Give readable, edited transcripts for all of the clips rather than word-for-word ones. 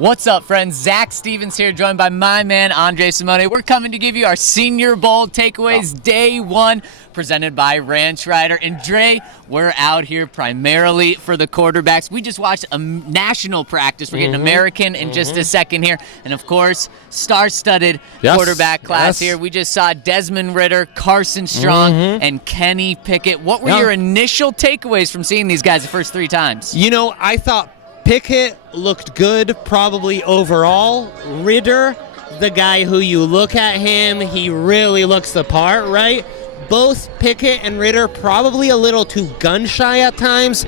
What's up, friends? Zac Stevens here, joined by my man, Andre Simone. We're coming to give you our Senior Bowl takeaways day one, presented by Ranch Rider. And Dre, we're out here primarily for the quarterbacks. We just watched a national practice. We're getting American in just a second here. And, of course, star-studded quarterback class here. We just saw Desmond Ridder, Carson Strong, and Kenny Pickett. What were your initial takeaways from seeing these guys the first three times? You know, I thought Pickett looked good probably overall. Ridder, the guy who you look at him, he really looks the part, right? Both Pickett and Ridder probably a little too gun-shy at times.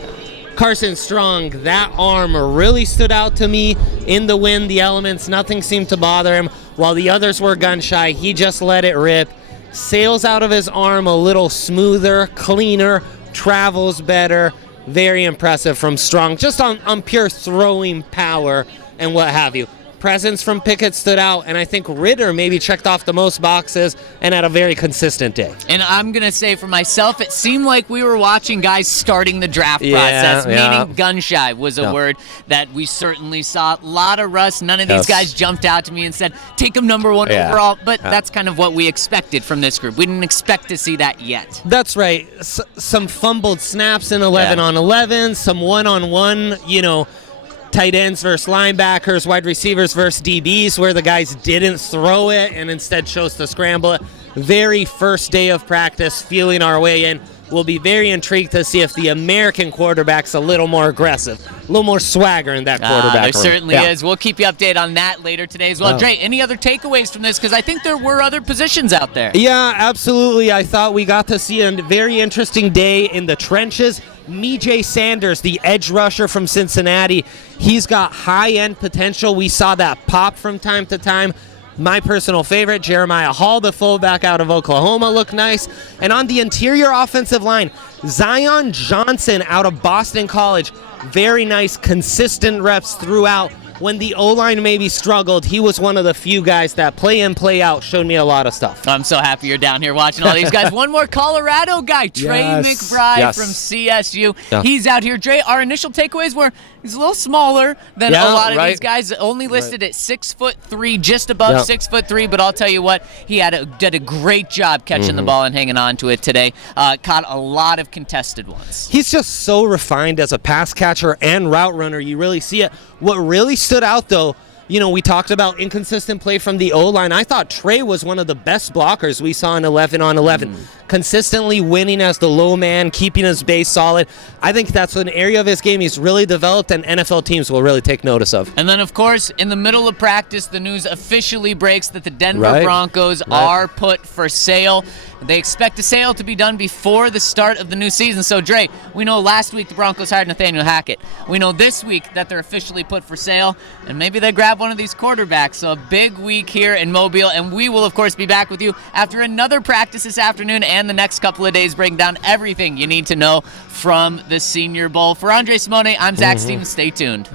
Carson Strong, that arm really stood out to me in the wind, the elements, nothing seemed to bother him. While the others were gun-shy, he just let it rip. Sails out of his arm a little smoother, cleaner, travels better. Very impressive from Strong, just on pure throwing power and what have you. Presence from Pickett stood out, and I think Ridder maybe checked off the most boxes and had a very consistent day. And I'm going to say for myself, it seemed like we were watching guys starting the draft process, meaning gun-shy was a word that we certainly saw. A lot of rust. None of these guys jumped out to me and said, take him number one overall, but that's kind of what we expected from this group. We didn't expect to see that yet. That's right. Some fumbled snaps in 11-on-11, some one-on-one, tight ends versus linebackers, wide receivers versus DBs, where the guys didn't throw it and instead chose to scramble it. Very first day of practice, feeling our way in. We'll be very intrigued to see if the American quarterback's a little more aggressive, a little more swagger in that quarterback room. There certainly is. We'll keep you updated on that later today as well. Dre, any other takeaways from this? Because I think there were other positions out there. Yeah, absolutely. I thought we got to see a very interesting day in the trenches. Mijay Sanders, the edge rusher from Cincinnati, he's got high-end potential. We saw that pop from time to time. My personal favorite, Jeremiah Hall, the fullback out of Oklahoma, looked nice. And on the interior offensive line, Zion Johnson out of Boston College, very nice, consistent reps throughout. When the O-line maybe struggled, he was one of the few guys that play in, play out, showed me a lot of stuff. I'm so happy you're down here watching all these guys. One more Colorado guy, Trey McBride from CSU. He's out here. Dre, our initial takeaways were he's a little smaller than a lot of these guys, only listed at 6'3", just above 6'3", but I'll tell you what, he did a great job catching the ball and hanging on to it today. Caught a lot of contested ones. He's just so refined as a pass catcher and route runner. You really see it. What really stood out, though, we talked about inconsistent play from the O-line. I thought Trey was one of the best blockers we saw in 11-on-11. Consistently winning as the low man, keeping his base solid. I think that's an area of his game he's really developed and NFL teams will really take notice of. And then, of course, in the middle of practice, the news officially breaks that the Denver Broncos are put for sale. They expect the sale to be done before the start of the new season. So, Dre, we know last week the Broncos hired Nathaniel Hackett. We know this week that they're officially put for sale, and maybe they grab one of these quarterbacks. So a big week here in Mobile, and we will, of course, be back with you after another practice this afternoon and the next couple of days, breaking down everything you need to know from the Senior Bowl. For Andre Simone, I'm Zac Stevens. Stay tuned.